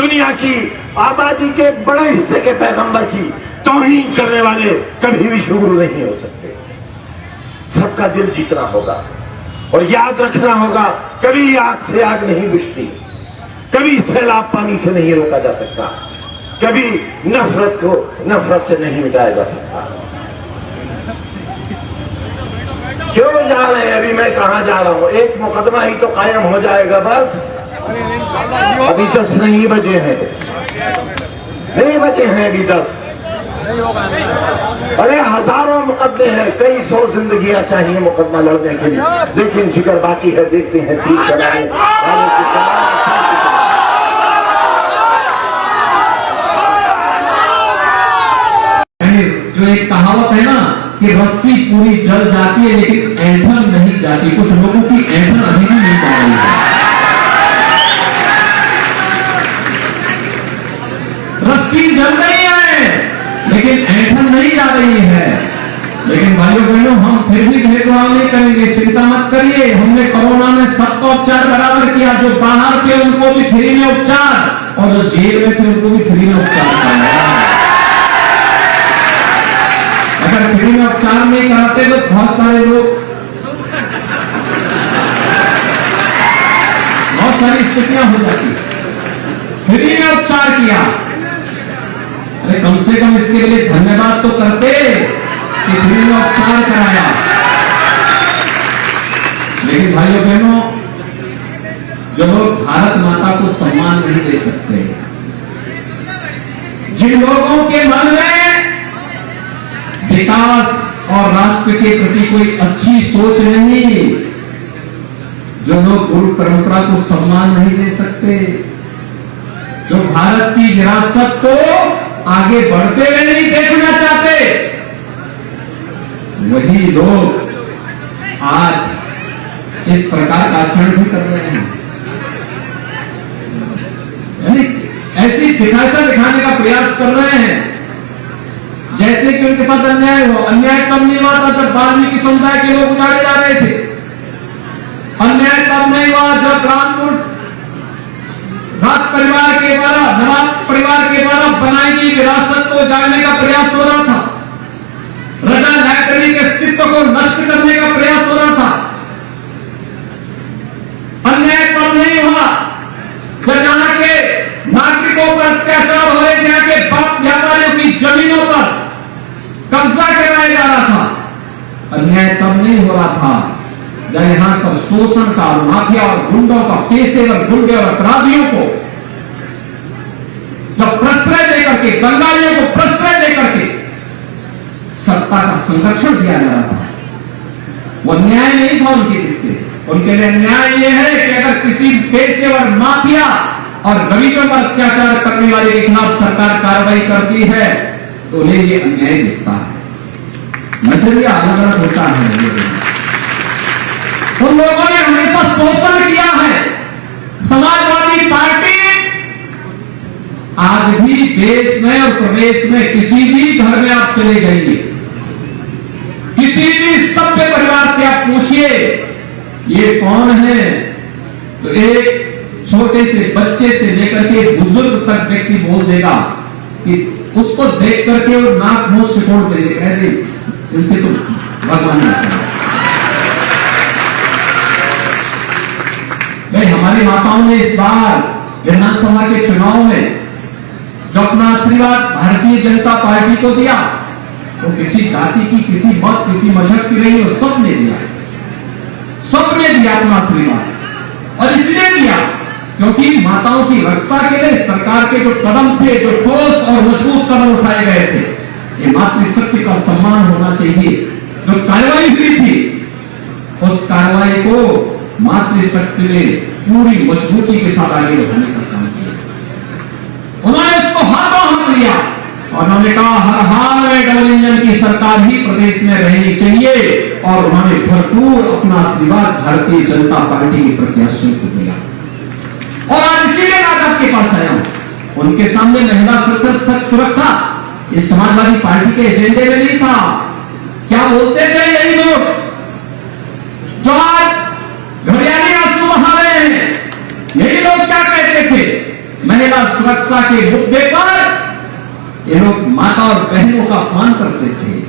दुनिया की आबादी के एक बड़े हिस्से के पैगंबर की तौहीन करने वाले कभी भी शुरू नहीं हो सकते। सबका दिल जीतना होगा और याद रखना होगा, कभी आग से आग नहीं बुझती, कभी सैलाब पानी से नहीं रोका जा सकता, कभी नफरत को नफरत से नहीं मिटाया जा सकता। क्यों जा रहे हैं? अभी मैं कहां जा रहा हूं? एक मुकदमा ही तो कायम हो जाएगा बस। अभी 10 नहीं बजे हैं, नहीं बजे हैं अभी 10। अरे हजारों मुकदमे हैं, कई 100 जिंदगियां चाहिए मुकदमा लड़ने के लिए, लेकिन जिक्र बाकी है। देखते हैं तीर चलाएं जो एक कहावत है ना कि रस्सी पूरी जल जाती है लेकिन ऐंठन नहीं जाती। कुछ लोगों की ऐंठन अभी भी नहीं जा रही है। रस्सी जल रही है लेकिन ऐंठन नहीं जा रही है। लेकिन भाइयों बहनों, हम फिर भी भेदभाव नहीं करेंगे, चिंता मत करिए। हमने कोरोना में सबका उपचार बराबर किया। जो बाहर थे उनको भी फ्री में उपचार, और जो जेल में थे उनको भी फ्री में उपचार कराया। अगर फ्री में उपचार नहीं कराते तो बहुत सारे लोग, बहुत सारी स्थितियां हो जाती। फ्री में उपचार किया, अरे कम से कम इसके लिए धन्यवाद तो करते कि फ्री में उपचार कराया। लेकिन भाइयों बहनों, जो लोग भारत माता को सम्मान नहीं दे सकते, जिन लोगों के मन में विकास और राष्ट्र के प्रति कोई अच्छी सोच नहीं, जो लोग गुरु परंपरा को सम्मान नहीं दे सकते, जो भारत की विरासत को आगे बढ़ते हुए नहीं देखना चाहते, वही लोग आज इस प्रकार का आचरण भी कर रहे हैं। यानी ऐसी दिखासा दिखाने का प्रयास कर रहे हैं जैसे कि उनके साथ अन्याय हो। अन्याय तब नहीं हुआ था जब वाल्मीकि समुदाय के लोग उजाड़े जा रहे थे। अन्याय तब नहीं हुआ जब रामपुर राज परिवार के द्वारा, नवाब परिवार के द्वारा बनाई गई विरासत को उजाड़ने का प्रयास हो रहा था। रजा लाइब्रेरी के अस्तित्व को नष्ट करने का प्रयास हो रहा था। अन्याय तब नहीं हुआ जब यहाँ के नागरिकों पर अत्याचार हो रहे थे, यहाँ के बाप व्यापारियों की जमीनों पर कब्जा करवाया जा रहा था। अन्याय तब नहीं हो रहा था जब यहां पर शोषण का, माफिया और गुंडों का, पेशेवर गुंडे और अपराधियों को जब प्रश्रय देकर के, बंगालियों को प्रश्रय देकर के सत्ता का संरक्षण दिया जा रहा था। वो न्याय नहीं था उनके दृष्टि से। उनके लिए न्याय यह है कि अगर किसी पेशेवर, माफिया और गरीबों पर अत्याचार करने वाले के खिलाफ सरकार कार्रवाई करती है तो उन्हें ये अन्याय दिखता है। नजरिया अलग अलग होता है। उन लोगों ने हमेशा शोषण किया है। समाजवादी पार्टी आज भी देश में और प्रदेश में किसी भी घर में आप चले जाइए, किसी भी सभ्य परिवार से आप पूछिए ये कौन है, तो एक छोटे से बच्चे से लेकर के बुजुर्ग तक व्यक्ति बोल देगा कि उसको देख करके वो नाक मुंह सिकोड़ दे देगा, इनसे तो भगवान नहीं। भाई हमारी माताओं ने इस बार विधानसभा के चुनाव में जो अपना आशीर्वाद भारतीय जनता पार्टी को दिया, वो किसी जाति की, किसी मत, किसी मजहब की नहीं, वो सबने दिया, सबने दिया अपना आशीर्वाद। और इसलिए दिया क्योंकि माताओं की रक्षा के लिए सरकार के जो कदम थे, जो ठोस और मजबूत कदम उठाए गए थे, ये मातृशक्ति का सम्मान होना चाहिए। जो कार्रवाई हुई थी उस कार्रवाई को मातृशक्ति ने पूरी मजबूती के साथ आगे बढ़ाने का काम किया। उन्होंने उसको हाथों हाथ लिया और उन्होंने कहा हर हाल में डबल इंजन की सरकार ही प्रदेश में रहनी चाहिए, और उन्होंने भरपूर अपना आशीर्वाद भारतीय जनता पार्टी के प्रत्याशियों को दिया। और आज इसीलिए आज आपके पास आया हूं। उनके सामने महिला सुरक्षा इस समाजवादी पार्टी के एजेंडे में नहीं था। क्या बोलते थे यही लोग जो आज घड़ियाली आंसू बहा रहे हैं? यही लोग क्या कहते थे महिला सुरक्षा के मुद्दे पर ये लोग माता और बहनों का अपमान करते थे।